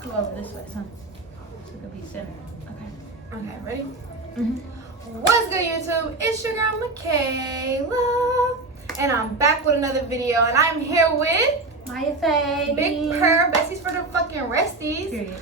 Go over this way, son. So it could be center. Okay, ready? Mm-hmm. What's good, YouTube? It's your girl McKay, and I'm back with another video, and I'm here with McKay. Big Purr, besties for the fucking resties. Period.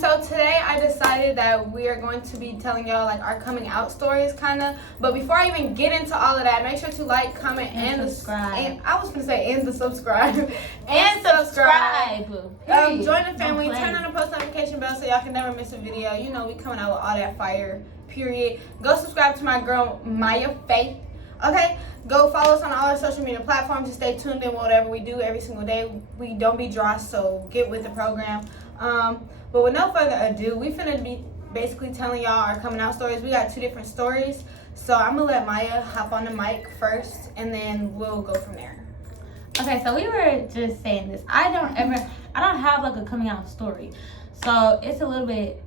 So today I decided that we are going to be telling y'all like our coming out stories, kinda. But before I even get into all of that, make sure to like, comment, and subscribe. And I was gonna say and the subscribe And subscribe. Join the family. Turn on the post notification bell so y'all can never miss a video. You know we coming out with all that fire. Period. Go subscribe to my girl Maya Faith. Okay, go follow us on all our social media platforms and stay tuned in with whatever we do every single day. We don't be dry, so get with the program. But with no further ado, we finna be basically telling y'all our coming out stories. We got two different stories, so I'm gonna let Maya hop on the mic first, and then we'll go from there. Okay, so we were just saying this. I don't have like a coming out story, so it's a little bit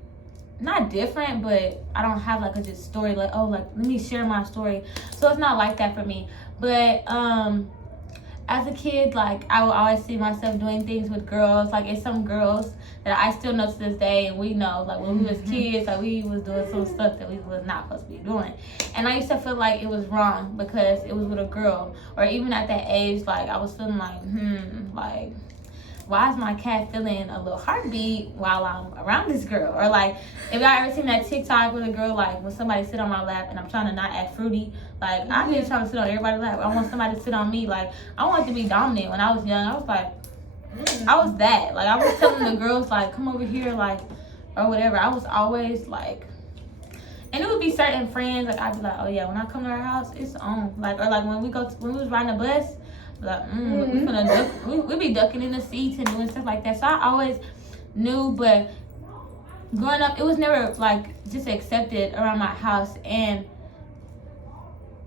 not different, but I don't have like a just story like, oh, like let me share my story. So it's not like that for me. But as a kid, like I would always see myself doing things with girls. Like it's some girls that I still know to this day, and we know like when we was kids, like we was doing some stuff that we was not supposed to be doing. And I used to feel like it was wrong because it was with a girl, or even at that age, like I was feeling like, like, why is my cat feeling a little heartbeat while I'm around this girl? Or like, if y'all ever seen that TikTok with a girl, like when somebody sit on my lap and I'm trying to not act fruity, like I'm just trying to sit on everybody's lap. I want somebody to sit on me. Like I wanted to be dominant when I was young. I was like, I was that. Like I was telling the girls like, come over here, like, or whatever. I was always like, and it would be certain friends, like I'd be like, oh yeah, when I come to our house, it's on. Like, or like when we was riding the bus, like, we finna duck, we be ducking in the seats and doing stuff like that. So I always knew, but growing up, it was never like just accepted around my house. And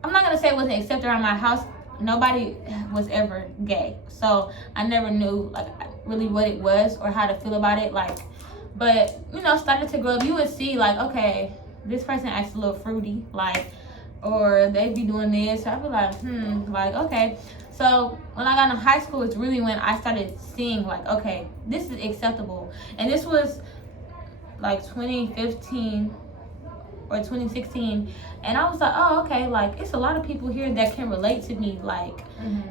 I'm not gonna say it wasn't accepted around my house. Nobody was ever gay, so I never knew like really what it was or how to feel about it. Like, but you know, started to grow up, you would see like, okay, this person acts a little fruity, like, or they be doing this. So I'd be like, like, okay. So when I got into high school, it's really when I started seeing like, okay, this is acceptable. And this was like 2015 or 2016. And I was like, oh, okay, like it's a lot of people here that can relate to me. Like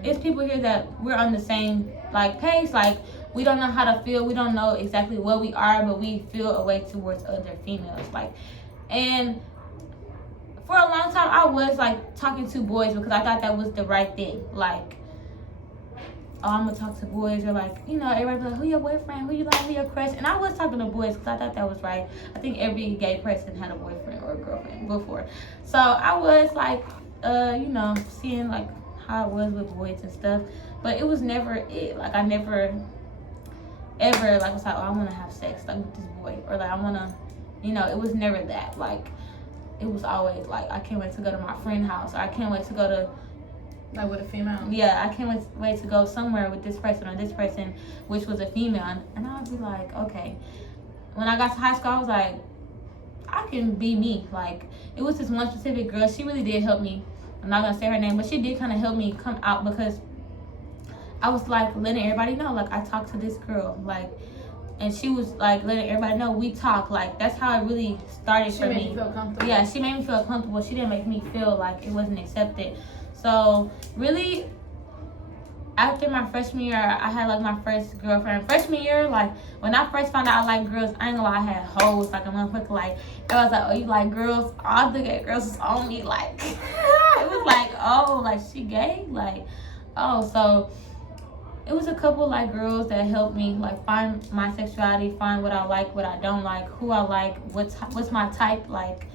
it's people here that we're on the same like pace. Like we don't know how to feel. We don't know exactly what we are, but we feel a way towards other females. Like, and for a long time, I was like talking to boys because I thought that was the right thing. Like, oh, I'm gonna talk to boys, or like, you know, everybody be like, who your boyfriend? Who you like? Who your crush? And I was talking to boys because I thought that was right. I think every gay person had a boyfriend or a girlfriend before. So I was like, you know, seeing like how it was with boys and stuff. But it was never it. Like I never ever like was like, oh, I want to have sex like with this boy, or like I want to, you know, it was never that. Like it was always like, I can't wait to go to my friend's house, or I can't wait to go to, like with a female. Yeah, I can't wait to go somewhere with this person or this person, which was a female. And I'd be like, okay. When I got to high school, I was like, I can be me. Like, it was this one specific girl. She really did help me. I'm not going to say her name, but she did kind of help me come out because I was like letting everybody know, like, I talked to this girl. Like, and she was like letting everybody know we talk. Like that's how it really started for me. She made you feel comfortable. Yeah, she made me feel comfortable. She didn't make me feel like it wasn't accepted. So really, after my freshman year, I had like my first girlfriend. Freshman year, like when I first found out I like girls, I ain't gonna lie, I had hoes like a motherfucker. Like it was like, oh, you like girls? All the gay girls was on me. Like it was like, oh, like she gay? Like, oh, so it was a couple like girls that helped me like find my sexuality, find what I like, what I don't like, who I like, what's my type. Like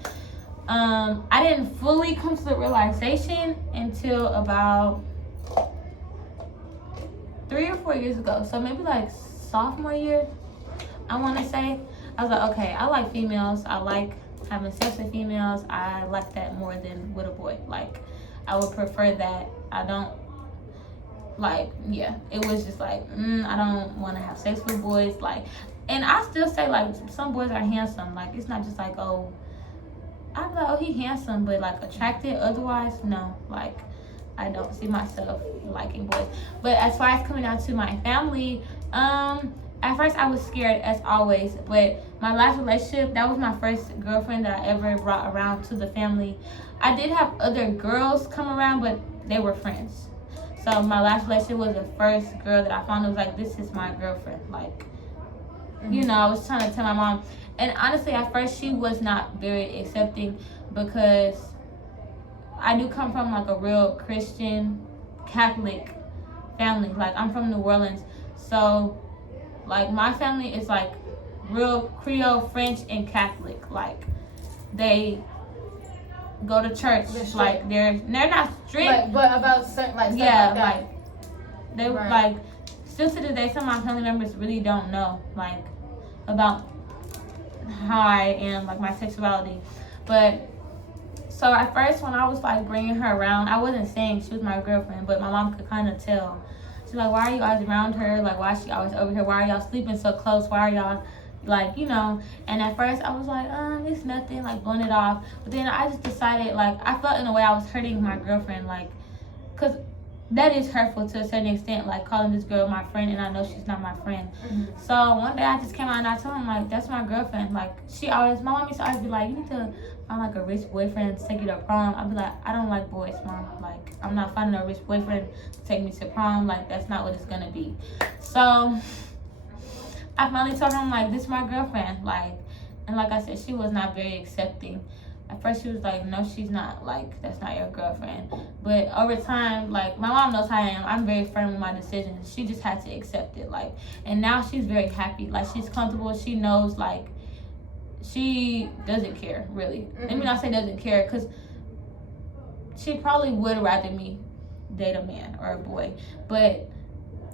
I didn't fully come to the realization until about 3 or 4 years ago. So maybe like sophomore year, I want to say. I was like, okay, I like females. I like having sex with females. I like that more than with a boy. Like I would prefer that. I don't like, yeah, it was just like, I don't want to have sex with boys. Like, and I still say like some boys are handsome. Like it's not just like, oh, I'm like, oh, he handsome, but like attracted otherwise, no. Like I don't see myself liking boys. But as far as coming out to my family, at first I was scared as always, but my last relationship, that was my first girlfriend that I ever brought around to the family. I did have other girls come around, but they were friends. So my last relationship was the first girl that I found. It was like, this is my girlfriend. Like, you know, I was trying to tell my mom. And honestly, at first she was not very accepting because I do come from like a real Christian Catholic family. Like, I'm from New Orleans. So like my family is like real Creole, French, and Catholic. Like, they go to church. Like, they're not strict, but about certain like stuff yeah, like that. like they like still to this day, some of my family members really don't know like about how I am, like my sexuality. But so at first, when I was like bringing her around, I wasn't saying she was my girlfriend, but my mom could kind of tell. She's like, why are you always around her? Like, why is she always over here? Why are y'all sleeping so close? Why are y'all, like, you know? And at first I was like, it's nothing, like blowing it off. But then I just decided, like, I felt in a way I was hurting my girlfriend, like, because that is hurtful to a certain extent, like calling this girl my friend and I know she's not my friend. So one day I just came out and I told him, like, that's my girlfriend. Like, my mom used to always be like, you need to find like a rich boyfriend to take you to prom. I'd be like, I don't like boys, mom. Like, I'm not finding a rich boyfriend to take me to prom. Like, that's not what it's gonna be. So I finally told him, like, this is my girlfriend. Like, and like I said, she was not very accepting. At first she was like, no, she's not. Like, that's not your girlfriend. But over time, like, my mom knows how I am. I'm very firm in my decisions. She just had to accept it. Like, and now she's very happy. Like, she's comfortable. She knows, like, she doesn't care, really. Let me not say doesn't care, because she probably would rather me date a man or a boy. But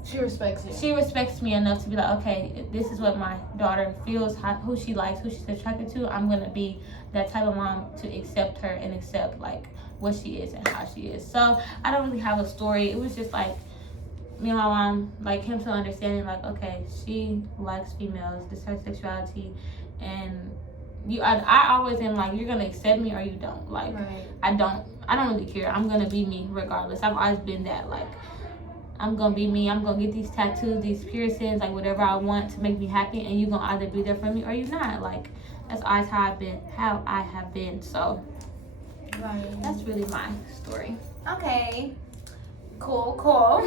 she respects you. She respects me enough to be like, okay, this is what my daughter feels, who she likes, who she's attracted to. I'm going to be that type of mom to accept her and accept, like, what she is and how she is. So I don't really have a story. It was just like me and my mom, like, came to understanding, like, okay, she likes females, this is her sexuality, and I always am like, you're gonna accept me or you don't. Like, I don't really care. I'm gonna be me regardless. I've always been that. Like, I'm gonna be me. I'm gonna get these tattoos, these piercings, like whatever I want to make me happy, and you gonna either be there for me or you're not. Like, that's always how I have been. So that's really my story. Okay, cool.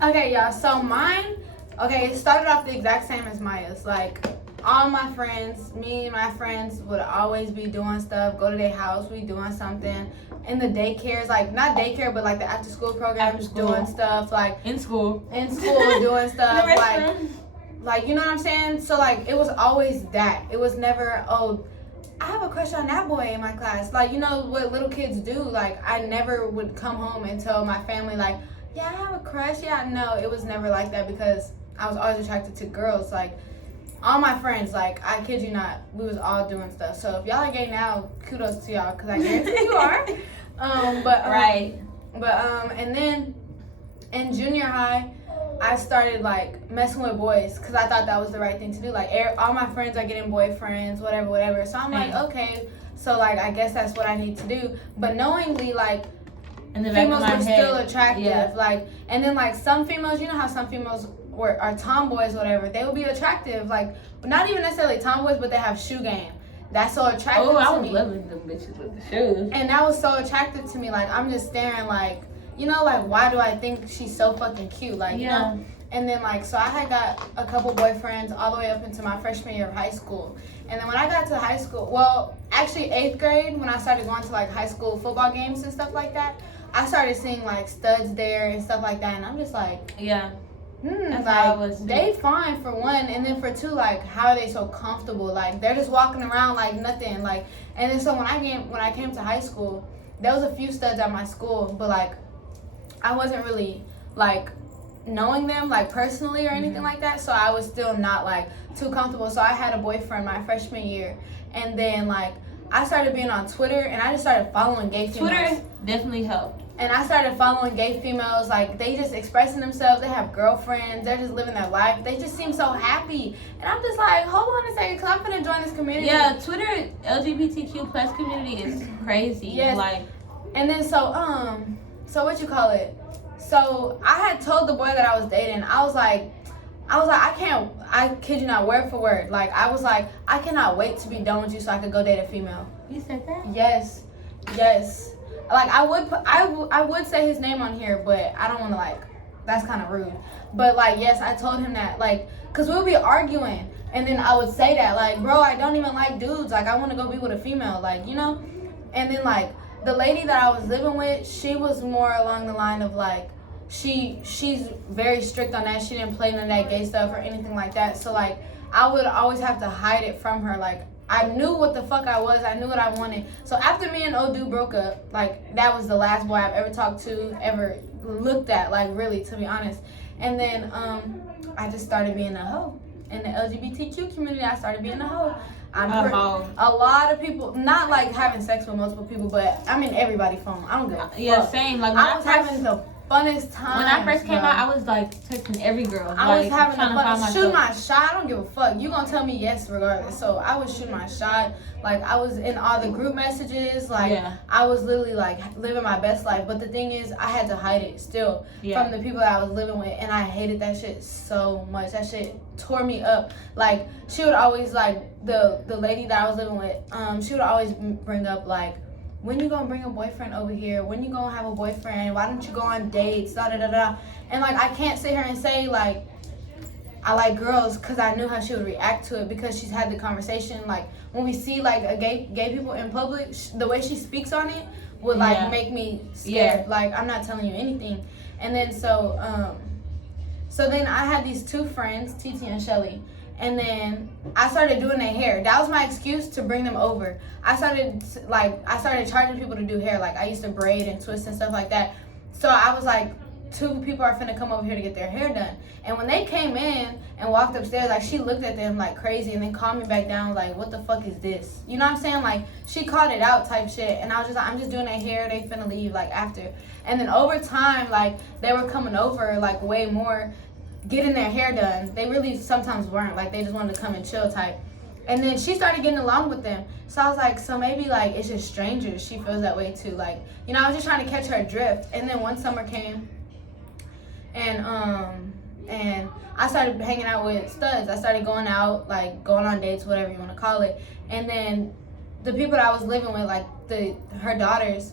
Okay, y'all. So mine, it started off the exact same as Maya's. Like, all my friends, me and my friends would always be doing stuff, go to their house, we doing something. In the daycares, like, not daycare, but like the after school programs, doing stuff, like in school doing stuff, like, you know what I'm saying? So, like, it was always that. It was never, oh, I have a crush on that boy in my class. Like, you know what little kids do. Like, I never would come home and tell my family, like, yeah, I have a crush. Yeah, no, it was never like that because I was always attracted to girls. Like, all my friends, like, I kid you not, we was all doing stuff. So if y'all are gay now, kudos to y'all, because I guarantee you are. And then in junior high, I started, like, messing with boys because I thought that was the right thing to do. Like, all my friends are getting boyfriends, whatever. So I'm like, okay, so, like, I guess that's what I need to do. But knowingly, like, females were still attractive. Yeah. Like, and then, like, some females, you know how some females are tomboys, whatever, they would be attractive, like, not even necessarily tomboys, but they have shoe game. That's so attractive to me. I was loving them bitches with the shoes. And that was so attractive to me. Like, I'm just staring, like, you know, like, why do I think she's so fucking cute? Like, you know? And then, like, so I had got a couple boyfriends all the way up into my freshman year of high school. And then when I got to high school, well, actually 8th grade, when I started going to, like, high school football games and stuff like that, I started seeing, like, studs there and stuff like that. And I'm just like, like, they fine for one, and then for two, like, how are they so comfortable? Like, they're just walking around like nothing. Like, and then so when I came to high school, there was a few studs at my school, but, like, I wasn't really, like, knowing them, like, personally or anything like that. So I was still not, like, too comfortable. So I had a boyfriend my freshman year, and then, like, I started being on Twitter, and I just started following gay females. Twitter definitely helped. And I started following gay females, like, they just expressing themselves, they have girlfriends, they're just living their life, they just seem so happy. And I'm just like, hold on a second, because I'm gonna join this community. Yeah, Twitter, LGBTQ plus community is crazy. Yes. Like, and then so what you call it? So I had told the boy that I was dating, I was like, I I kid you not, word for word. Like, I was like, I cannot wait to be done with you so I could go date a female. You said that? Yes. Like, I would say his name on here, but I don't want to, like, that's kind of rude. But, like, yes, I told him that, like, because we would be arguing. And then I would say that, like, bro, I don't even like dudes. Like, I want to go be with a female, like, you know? And then, like, the lady that I was living with, she was more along the line of, like, she's very strict on that. She didn't play none of that gay stuff or anything like that. So, like, I would always have to hide it from her. Like, I knew what the fuck I was. I knew what I wanted. So, after me and old dude broke up, like, that was the last boy I've ever talked to, ever looked at, like, really, to be honest. And then I just started being a hoe. In the LGBTQ community, I started being a hoe. A lot of people, not like having sex with multiple people, but I'm in everybody's phone. I don't give a fuck. Yeah, same. Like, I was having the funnest time. When I first came out, I was like texting every girl. I was like, having the fun. Shoot my shot. I don't give a fuck. You gonna tell me yes regardless. So I was shooting my shot. Like, I was in all the group messages. Like, I was literally like living my best life. But the thing is, I had to hide it still from the people that I was living with, and I hated that shit so much. That shit tore me up. Like, she would always, like, the lady that I was living with, she would always bring up, like, when you gonna bring a boyfriend over here? When you gonna have a boyfriend? Why don't you go on dates? Da da da da. And, like, I can't sit here and say, like, I like girls, because I knew how she would react to it, because she's had the conversation. Like, when we see, like, a gay people in public, the way she speaks on it would, like, make me scared. Like, I'm not telling you anything. And then so then I had these two friends, TT and Shelly, and then I started doing their hair. That was my excuse to bring them over. I started charging people to do hair. Like, I used to braid and twist and stuff like that. So I was like, two people are finna come over here to get their hair done. And when they came in and walked upstairs, like, she looked at them like crazy and then called me back down like, what the fuck is this? You know what I'm saying? Like, she called it out type shit. And I was just like, I'm just doing their hair. They finna leave, like, after. And then over time, like, they were coming over, like, way more, getting their hair done. They really sometimes weren't. Like, they just wanted to come and chill type. And then she started getting along with them. So I was like, so maybe, like, it's just strangers. She feels that way too. Like, you know, I was just trying to catch her drift. And then one summer came, and I started hanging out with studs. I started going out, like, going on dates, whatever you want to call it. And then the people that I was living with, like, her daughters,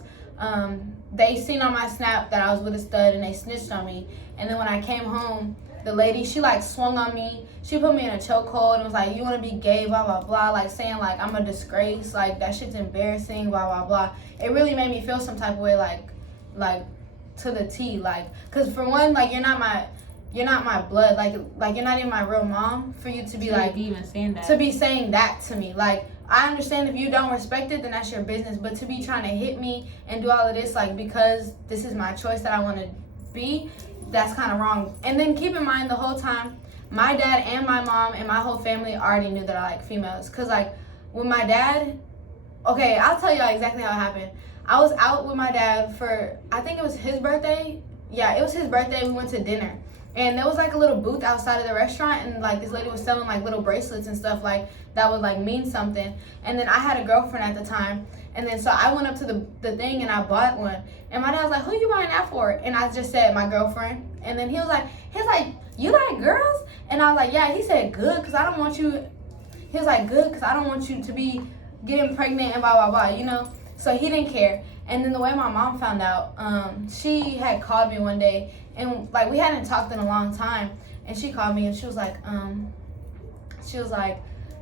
they seen on my Snap that I was with a stud, and they snitched on me. And then when I came home, the lady, she, like, swung on me. She put me in a chokehold and was like, you want to be gay, blah, blah, blah. Like, saying, like, I'm a disgrace. Like, that shit's embarrassing, blah, blah, blah. It really made me feel some type of way, like, to the T. Like, because for one, like, you're not my blood. Like you're not even my real mom for you to be, like, even saying that. To be saying that to me. Like, I understand if you don't respect it, then that's your business. But to be trying to hit me and do all of this, like, because this is my choice that I want to be, that's kind of wrong. And then keep in mind, the whole time, my dad and my mom and my whole family already knew that I like females. Because, like, with my dad, okay, I'll tell y'all exactly how it happened. I was out with my dad for, I think it was his birthday. Yeah, it was his birthday. We went to dinner. And there was, like, a little booth outside of the restaurant. And, like, this lady was selling, like, little bracelets and stuff, like, that would, like, mean something. And then I had a girlfriend at the time. And then so I went up to the thing and I bought one. And my dad was like, who you buying that for? And I just said, my girlfriend. And then he was like, you like girls? And I was like, yeah. He said, good, because I don't want you. He was like, good, because I don't want you to be getting pregnant and blah, blah, blah, you know? So he didn't care. And then the way my mom found out, she had called me one day. And, like, we hadn't talked in a long time. And she called me and she was like,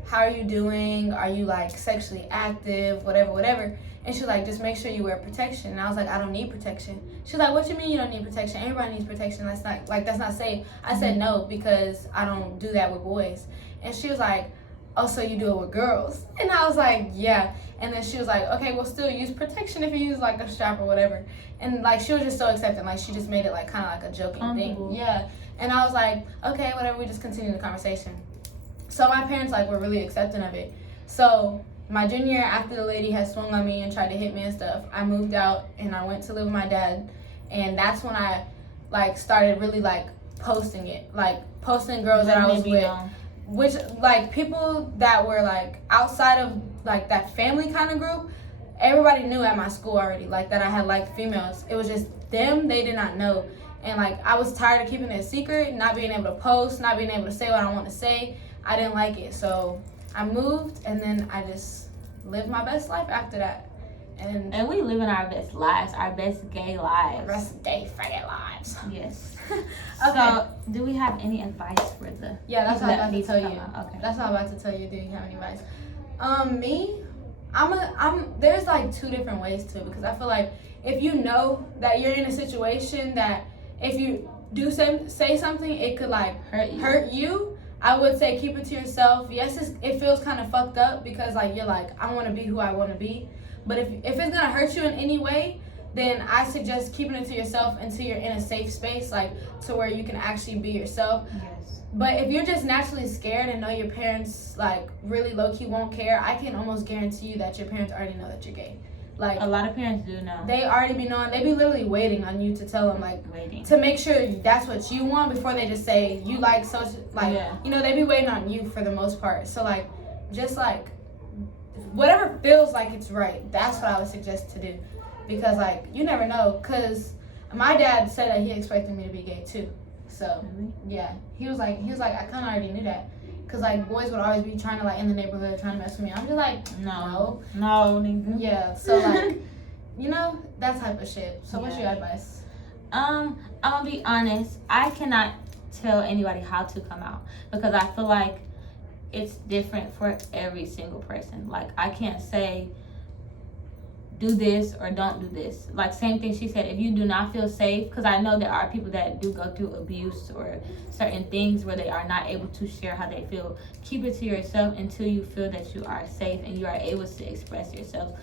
how are you doing? Are you, like, sexually active? Whatever. And she was like, just make sure you wear protection. And I was like, I don't need protection. She was like, what you mean you don't need protection? Everybody needs protection. That's not safe. I said no, because I don't do that with boys. And she was like, oh, so you do it with girls? And I was like, yeah. And then she was like, okay, well, still use protection if you use, like, a strap or whatever. And, like, she was just so accepting. Like, she just made it, like, kind of like a joking thing. Yeah. And I was like, okay, whatever. We just continued the conversation. So my parents, like, were really accepting of it. So my junior year, after the lady had swung on me and tried to hit me and stuff, I moved out and I went to live with my dad. And that's when I, like, started really, like, posting it. Like, posting girls that I was with. Which, like, people that were, like, outside of, like, that family kind of group, everybody knew at my school already, like, that I had liked females. It was just them, they did not know. And like I was tired of keeping it a secret, not being able to post, not being able to say what I want to say. I didn't like it, so I moved, and then I just lived my best life after that. And we living our best lives, our best gay lives. Best gay faggot lives. Yes. Okay. So, do we have any advice for the? Yeah, that's what I'm about to tell you. Okay. That's what I'm about to tell you. Do you have any advice? Me, there's like two different ways to it, because I feel like if you know that you're in a situation that if you do say something, it could like hurt you. I would say keep it to yourself. Yes, it feels kind of fucked up because like you're like, I want to be who I want to be. But if it's gonna hurt you in any way, then I suggest keeping it to yourself until you're in a safe space, like to where you can actually be yourself. Yes. But if you're just naturally scared and know your parents like really low key won't care, I can almost guarantee you that your parents already know that you're gay. Like a lot of parents do know. They already be knowing. They be literally waiting on you to tell them, like, waiting to make sure that's what you want before they just say you like social. Like, you know, they be waiting on you for the most part. So like, just like whatever feels like it's right. That's what I would suggest to do, because like you never know. Cause my dad said that he expected me to be gay too. So yeah, he was like I kind of already knew that. Cause like boys would always be trying to like in the neighborhood trying to mess with me. I'm just like no, nigga. Yeah. So like, you know, that type of shit. So what's your advice? I'm gonna be honest. I cannot tell anybody how to come out, because I feel like it's different for every single person. Like I can't say do this or don't do this. Like same thing she said, if you do not feel safe, because I know there are people that do go through abuse or certain things where they are not able to share how they feel. Keep it to yourself until you feel that you are safe and you are able to express yourself.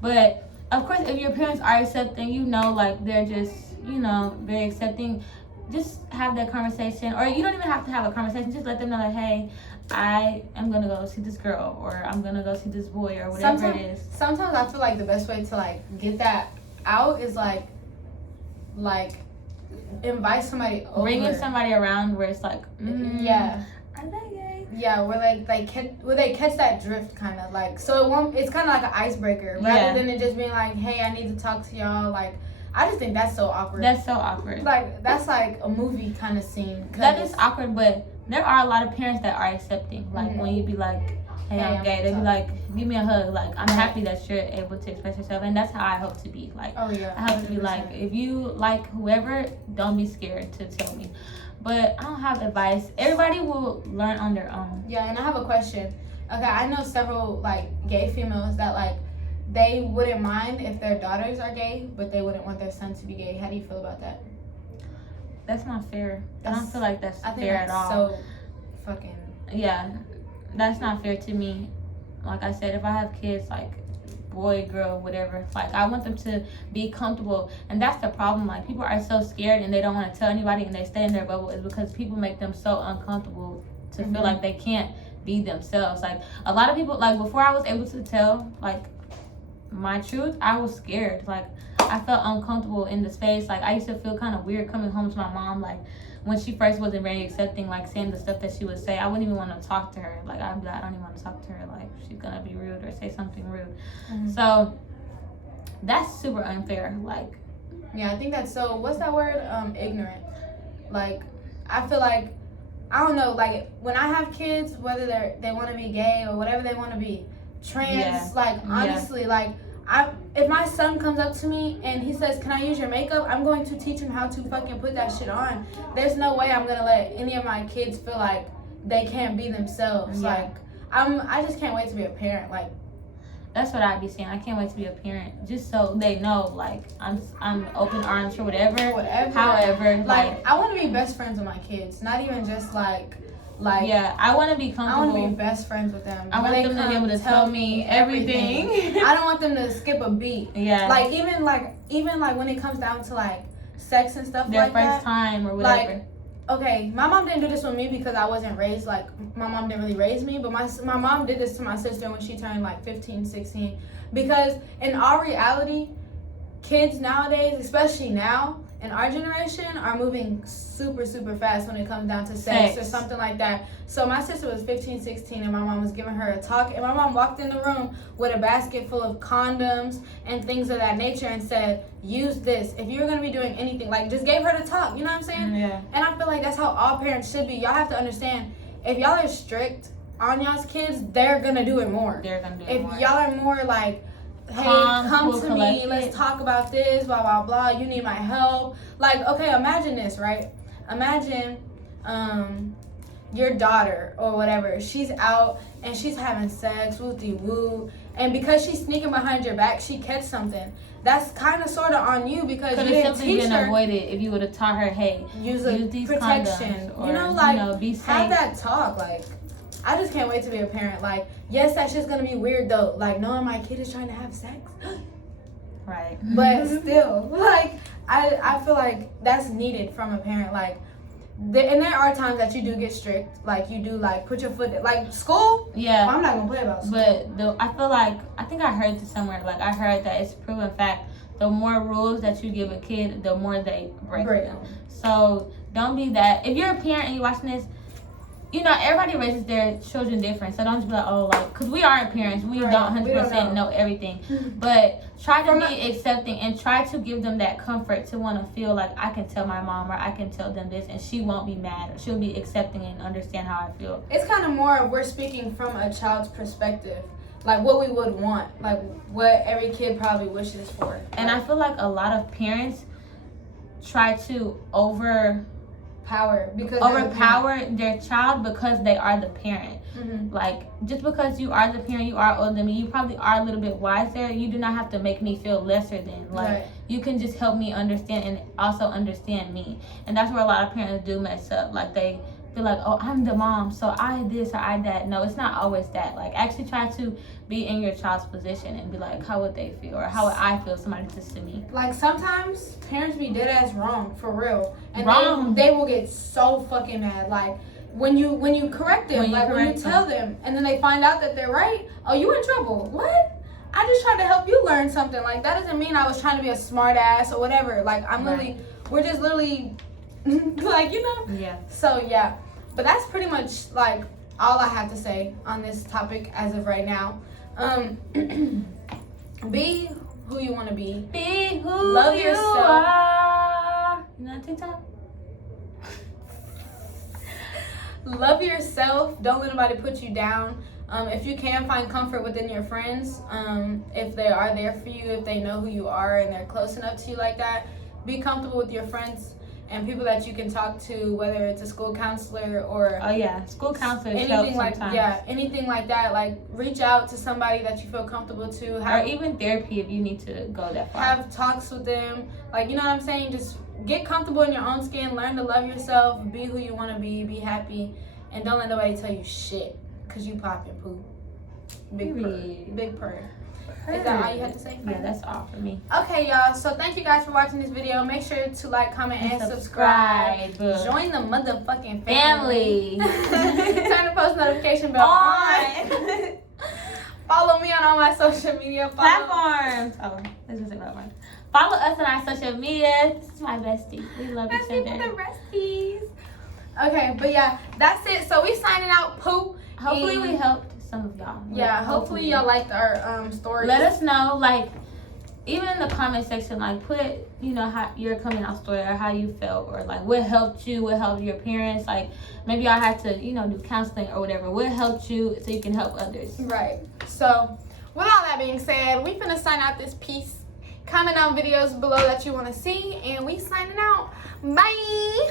But of course, if your parents are accepting, you know, like they're just, you know, very accepting, just have that conversation. Or you don't even have to have a conversation, just let them know that, hey, I am gonna go see this girl, or I'm gonna go see this boy, or whatever it is. Sometimes I feel like the best way to like get that out is like invite somebody over. Bringing somebody around where it's like, yeah, are they gay? Yeah, where they catch that drift kind of like, so it won't. It's kind of like an icebreaker rather than it just being like, hey, I need to talk to y'all. Like, I just think that's so awkward. That's so awkward. Like that's like a movie kind of scene. That is awkward, but there are a lot of parents that are accepting. Like when you be like, hey, I'm gay, they be like, give me a hug. Like I'm happy that you're able to express yourself, and that's how I hope to be. Like I hope to be like, if you like whoever, don't be scared to tell me. But I don't have advice. Everybody will learn on their own. Yeah, and I have a question. Okay, I know several like gay females that like they wouldn't mind if their daughters are gay, but they wouldn't want their son to be gay. How do you feel about that? That's not fair. I don't feel like that's fair at all. So fucking that's not fair to me. Like I said, if I have kids, like boy, girl, whatever, like I want them to be comfortable, and that's the problem. Like people are so scared and they don't want to tell anybody, and they stay in their bubble, is because people make them so uncomfortable to feel like they can't be themselves. Like a lot of people, like before I was able to tell like my truth, I was scared. Like I felt uncomfortable in the space. Like I used to feel kind of weird coming home to my mom, like when she first wasn't very accepting, like saying the stuff that she would say. I wouldn't even want to talk to her. Like I'd be like, I don't even want to talk to her. Like she's gonna be rude or say something rude. So that's super unfair. Like I think that's so. What's that word? Ignorant. Like I feel like, I don't know. Like when I have kids, whether they want to be gay or whatever they want to be, trans. Like honestly, like if my son comes up to me and he says, can I use your makeup? I'm going to teach him how to fucking put that shit on. There's no way I'm gonna let any of my kids feel like they can't be themselves. Like I just can't wait to be a parent. Like that's what I'd be saying. I can't wait to be a parent, just so they know, like I'm open arms for whatever. However, like I want to be best friends with my kids, not even just like I want to be comfortable. I want to be best friends with them. I want them to be able to tell me everything. I don't want them to skip a beat. Yeah. Like even when it comes down to like sex and stuff their like that. Their first time or whatever. Like, okay, my mom didn't do this with me because I wasn't raised, like my mom didn't really raise me, but my mom did this to my sister when she turned like 15, 16. Because in our reality, kids nowadays, especially now, in our generation are moving super, super fast when it comes down to sex or something like that. So my sister was 15, 16, and my mom was giving her a talk. And my mom walked in the room with a basket full of condoms and things of that nature and said, use this. If you're going to be doing anything, like, just gave her the talk. You know what I'm saying? Yeah. And I feel like that's how all parents should be. Y'all have to understand, if y'all are strict on y'all's kids, they're going to do it more. They're going to do it more. If y'all are more like, hey, come to me, let's talk about this, blah, blah, blah, you need my help. Like, okay, imagine this, right? Imagine your daughter or whatever, she's out and she's having sex, woo-de-woo, and because she's sneaking behind your back, she catch something. That's kind of sort of on you because you didn't teach her. Avoided if you would have taught her, hey, use these protection. Condoms, or, you know, like, be safe. Have that talk, like. I just can't wait to be a parent. Like, yes, that shit's gonna be weird though. Like, knowing my kid is trying to have sex. Right. But still, like, I feel like that's needed from a parent. Like, and there are times that you do get strict. Like, you do, like, put your foot in. Like, school? Yeah. Well, I'm not gonna play about school. But I feel like, I think I heard this somewhere. Like, I heard that it's proven fact. The more rules that you give a kid, the more they break them. So, don't be that. If you're a parent and you're watching this, you know, everybody raises their children different. So don't just be like, oh, like, because we aren't parents. We don't 100% know everything. But try to be accepting and try to give them that comfort to want to feel like I can tell my mom or I can tell them this and she won't be mad or she'll be accepting and understand how I feel. It's kind of more of we're speaking from a child's perspective. Like, what we would want. Like, what every kid probably wishes for. And I feel like a lot of parents try to overpower their child because they are the parent. Mm-hmm. Like, just because you are the parent, you are older than me, you probably are a little bit wiser. You do not have to make me feel lesser than. Like, you can just help me understand and also understand me. And that's where a lot of parents do mess up. Like, they feel like, oh, I'm the mom, so I this or I that. No, it's not always that. Like, actually try to be in your child's position and be like, how would they feel or how would I feel if somebody did this to me? Like, sometimes parents be dead ass wrong, for real. And wrong. They will get so fucking mad. Like, when you correct them, when you tell them, and then they find out that they're right, oh, you in trouble. What? I just tried to help you learn something. Like, that doesn't mean I was trying to be a smart ass or whatever. Like, we're just literally, like, you know? Yeah. So, yeah. But that's pretty much, like, all I have to say on this topic as of right now. Be who you want to be. Be who Love you yourself. are. You know TikTok? Love yourself. Don't let nobody put you down. If you can, find comfort within your friends. If they are there for you, if they know who you are and they're close enough to you like that, be comfortable with your friends and people that you can talk to, whether it's a school counselor or school counselors anything help sometimes. Anything like that. Like, reach out to somebody that you feel comfortable to, or even therapy if you need to go that far. Have talks with them. Like, you know what I'm saying? Just get comfortable in your own skin. Learn to love yourself. Be who you want to be. Be happy, and don't let nobody tell you shit because you popping poo. Big purr. Is that all you have to say? Yeah, that's all for me. Okay, y'all. So thank you guys for watching this video. Make sure to like, comment, and subscribe. Join the motherfucking family. Turn the post notification bell on. Follow me on all my social media platforms. Let's just say platforms. Follow us on our social media. This is my bestie. We love each other. The besties. Okay, but yeah, that's it. So we signing out. Poop. Hopefully we helped some of y'all. Yeah, hopefully y'all liked our stories. Let us know, like, even in the comment section, like, put, you know, how your coming out story or how you felt, or like what helped you, what helped your parents. Like, maybe y'all had to, you know, do counseling or whatever. What helped you so you can help others. Right. So with all that being said, we finna sign out this piece. Comment down videos below that you want to see, and we signing out. Bye.